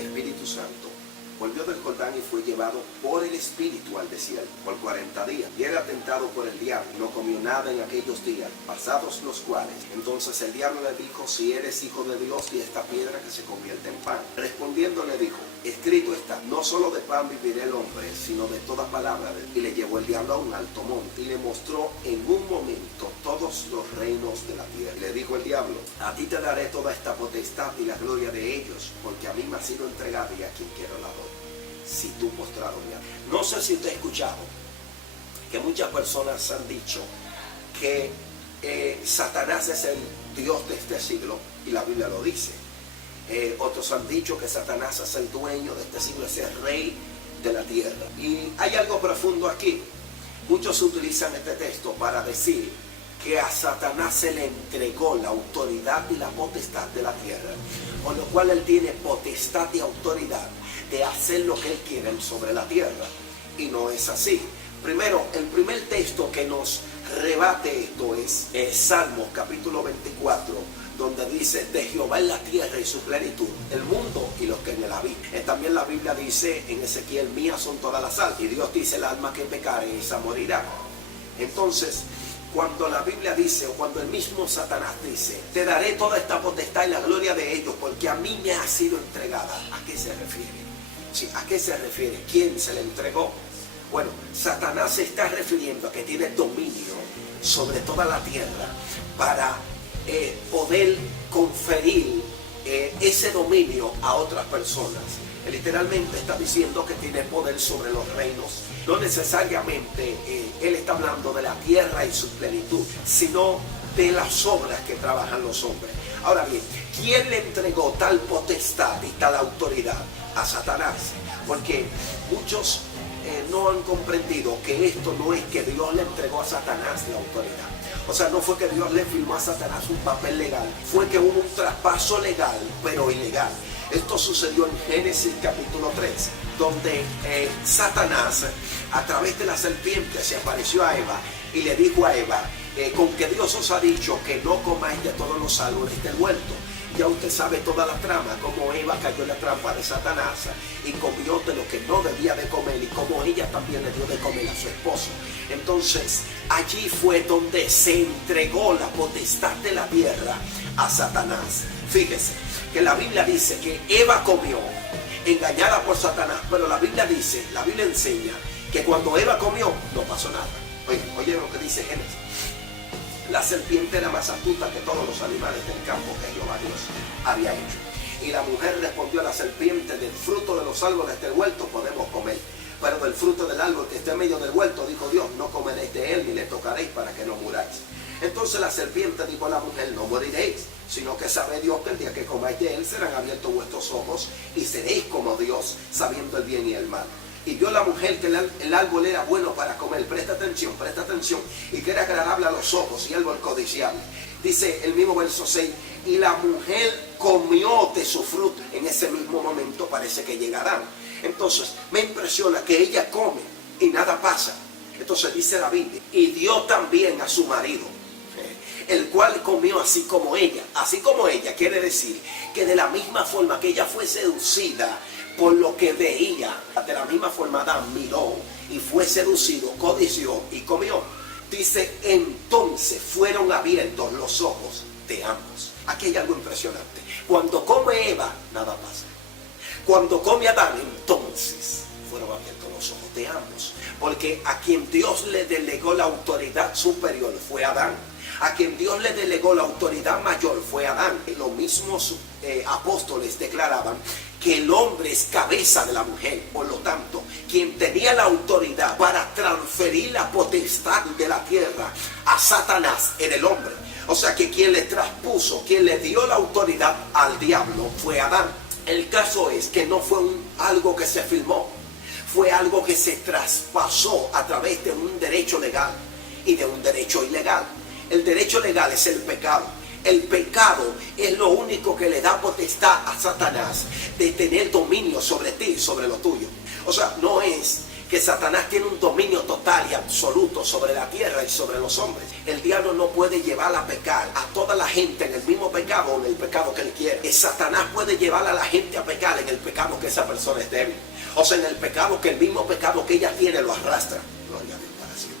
Espíritu Santo, volvió del Jordán y fue llevado por el Espíritu al desierto por 40 días. Y era tentado por el diablo. No comió nada en aquellos días, pasados los cuales. Entonces el diablo le dijo: si eres hijo de Dios, y esta piedra que se convierte en pan. Respondiendo le dijo: escrito está, no solo de pan vivirá el hombre, sino de toda palabra de Dios. Y le llevó el diablo a un alto monte y le mostró en un momento todos los reinos de la tierra. Y le dijo el diablo: a ti te daré toda esta potestad y la gloria de ellos, porque a mí me ha sido entregada y a quien quiero la doy. Si tú postrado me amas. No sé si usted ha escuchado que muchas personas han dicho que Satanás es el Dios de este siglo, y la Biblia lo dice. Otros han dicho que Satanás es el dueño de este siglo, es el rey de la tierra. Y hay algo profundo aquí. Muchos utilizan este texto para decir que a Satanás se le entregó la autoridad y la potestad de la tierra, con lo cual él tiene potestad y autoridad de hacer lo que él quiere sobre la tierra. Y no es así. Primero, el primer texto que nos rebate esto es Salmos capítulo 24, donde dice: de Jehová es la tierra y su plenitud, el mundo y los que en él habitan. También la Biblia dice en Ezequiel: mías son todas las almas. Y Dios dice: el alma que pecare, esa morirá. Entonces, cuando la Biblia dice, o cuando el mismo Satanás dice: te daré toda esta potestad y la gloria de ellos, porque a mí me ha sido entregada, ¿a qué se refiere? Sí, ¿a qué se refiere? ¿Quién se le entregó? Bueno, Satanás se está refiriendo a que tiene dominio sobre toda la tierra para poder conferir ese dominio a otras personas. Literalmente está diciendo que tiene poder sobre los reinos. No necesariamente él está hablando de la tierra y su plenitud, sino de las obras que trabajan los hombres. Ahora bien, ¿quién le entregó tal potestad y tal autoridad? A Satanás. Porque muchos no han comprendido que esto no es que Dios le entregó a Satanás la autoridad. O sea, no fue que Dios le firmó a Satanás un papel legal, fue que hubo un traspaso legal, pero ilegal. Esto sucedió en Génesis capítulo 3, donde Satanás, a través de la serpiente, se apareció a Eva y le dijo a Eva: con que Dios os ha dicho que no comáis de todos los árboles del huerto. Ya usted sabe toda la trama, cómo Eva cayó en la trampa de Satanás y comió de lo que no debía de comer, y cómo ella también le dio de comer a su esposo. Entonces, allí fue donde se entregó la potestad de la tierra a Satanás. Fíjese que la Biblia dice que Eva comió, engañada por Satanás, pero la Biblia enseña que cuando Eva comió, no pasó nada. Oye lo que dice Génesis: la serpiente era más astuta que todos los animales del campo que Jehová Dios había hecho. Y la mujer respondió a la serpiente: del fruto de los árboles del huerto podemos comer, pero del fruto del árbol que está en medio del huerto, dijo Dios, no comeréis de él ni le tocaréis para que no muráis. Entonces la serpiente dijo a la mujer: no moriréis, sino que sabe Dios que el día que comáis de él serán abiertos vuestros ojos y seréis como Dios, sabiendo el bien y el mal. Y vio la mujer que el árbol era bueno para comer, presta atención, y que era agradable a los ojos y árbol codiciable. Dice el mismo verso 6, y la mujer comió de su fruto. En ese mismo momento parece que llega Adán. Entonces me impresiona que ella come y nada pasa. Entonces dice la Biblia: y dio también a su marido, el cual comió así como ella. Así como ella quiere decir que de la misma forma que ella fue seducida por lo que veía, de la misma forma Adán miró y fue seducido, codició y comió. Dice: entonces fueron abiertos los ojos de ambos. Aquí hay algo impresionante. Cuando come Eva, nada pasa. Cuando come Adán, entonces fueron abiertos los ojos de ambos. Porque a quien Dios le delegó la autoridad superior fue Adán. A quien Dios le delegó la autoridad mayor fue Adán. Los mismos apóstoles declaraban que el hombre es cabeza de la mujer. Por lo tanto, quien tenía la autoridad para transferir la potestad de la tierra a Satanás era el hombre. O sea que quien le traspuso, quien le dio la autoridad al diablo fue Adán. El caso es que no fue algo que se firmó, fue algo que se traspasó a través de un derecho legal y de un derecho ilegal. El derecho legal es el pecado. El pecado es lo único que le da potestad a Satanás de tener dominio sobre ti y sobre lo tuyo. O sea, no es que Satanás tiene un dominio total y absoluto sobre la tierra y sobre los hombres. El diablo no puede llevar a pecar a toda la gente en el mismo pecado o en el pecado que él quiere. Satanás puede llevar a la gente a pecar en el pecado que esa persona es débil. O sea, en el pecado que el mismo pecado que ella tiene lo arrastra. Gloria a Dios para siempre.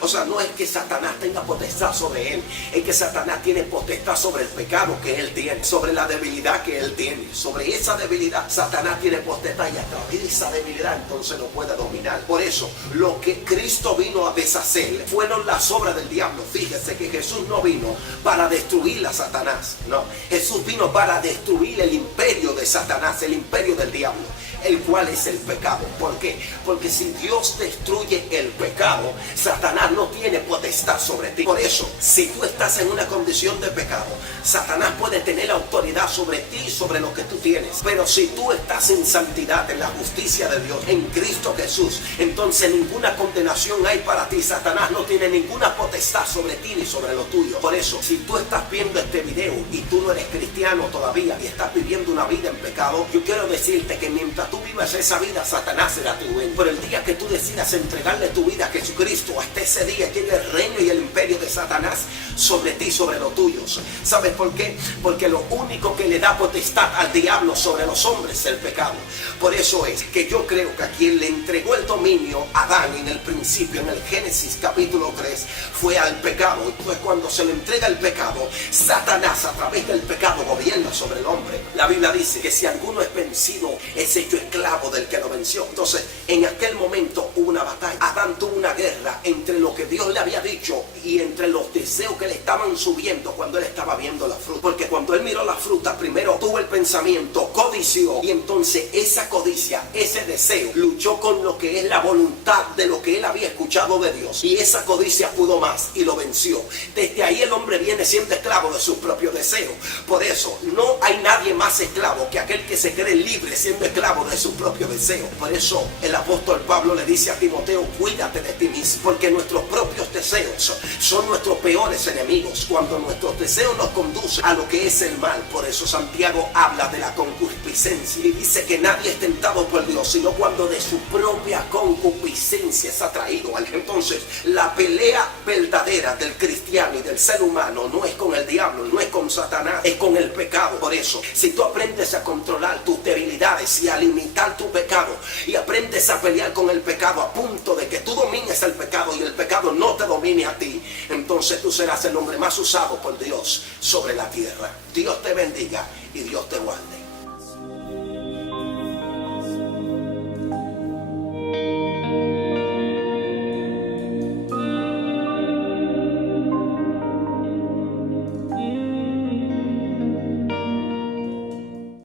O sea, no es que Satanás tenga potestad sobre él, es que Satanás tiene potestad sobre el pecado que él tiene, sobre la debilidad que él tiene. Sobre esa debilidad Satanás tiene potestad y a través de esa debilidad entonces lo puede dominar. Por eso, lo que Cristo vino a deshacer fueron las obras del diablo. Fíjese que Jesús no vino para destruir a Satanás, no. Jesús vino para destruir el imperio de Satanás, el imperio del diablo, el cual es el pecado. ¿Por qué? Porque si Dios destruye el pecado, Satanás no tiene potestad sobre ti. Por eso, si tú estás en una condición de pecado, Satanás puede tener autoridad sobre ti y sobre lo que tú tienes. Pero si tú estás en santidad, en la justicia de Dios, en Cristo Jesús, entonces ninguna condenación hay para ti. Satanás no tiene ninguna potestad sobre ti ni sobre lo tuyo. Por eso, si tú estás viendo este video y tú no eres cristiano todavía y estás viviendo una vida en pecado, yo quiero decirte que mientras tú vivas esa vida, Satanás será tu dueño. Pero el día que tú decidas entregarle tu vida a Jesucristo, hasta ese día llega el reino y el imperio de Satanás sobre ti, sobre los tuyos. ¿Sabes por qué? Porque lo único que le da potestad al diablo sobre los hombres es el pecado. Por eso es que yo creo que a quien le entregó el dominio a Adán en el principio, en el Génesis capítulo 3, fue al pecado. Entonces cuando se le entrega el pecado, Satanás a través del pecado gobierna sobre el hombre. La Biblia dice que si alguno es vencido, es hecho esclavo del que lo venció. Entonces en aquel momento hubo una batalla. Adán tuvo una guerra entre lo que Dios le había dicho y entre los deseos que le estaban subiendo cuando él estaba viendo la fruta. Porque cuando él miró la fruta, primero tuvo el pensamiento, codició, y entonces esa codicia, ese deseo, luchó con lo que es la voluntad de lo que él había escuchado de Dios, y esa codicia pudo más y lo venció. Desde ahí el hombre viene siendo esclavo de sus propios deseos. Por eso no hay nadie más esclavo que aquel que se cree libre siendo esclavo de sus propios deseos. Por eso el apóstol Pablo le dice a Timoteo: cuídate de ti mismo, porque nuestros propios deseos son nuestros peores enemigos cuando nuestros deseos nos conducen a lo que es el mal. Por eso Santiago habla de la concupiscencia y dice que nadie es tentado por Dios sino cuando de su propia concupiscencia es atraído. Entonces la pelea verdadera del cristiano y del ser humano no es con el diablo, no es con Satanás, es con el pecado. Por eso, si tú aprendes a controlar tus debilidades y a limitar tu pecado y aprendes a pelear con el pecado a punto de que tú domines el pecado y el pecado no te domine a ti, entonces tú serás el hombre más usado por Dios sobre la tierra. Dios te bendiga y Dios te guarde.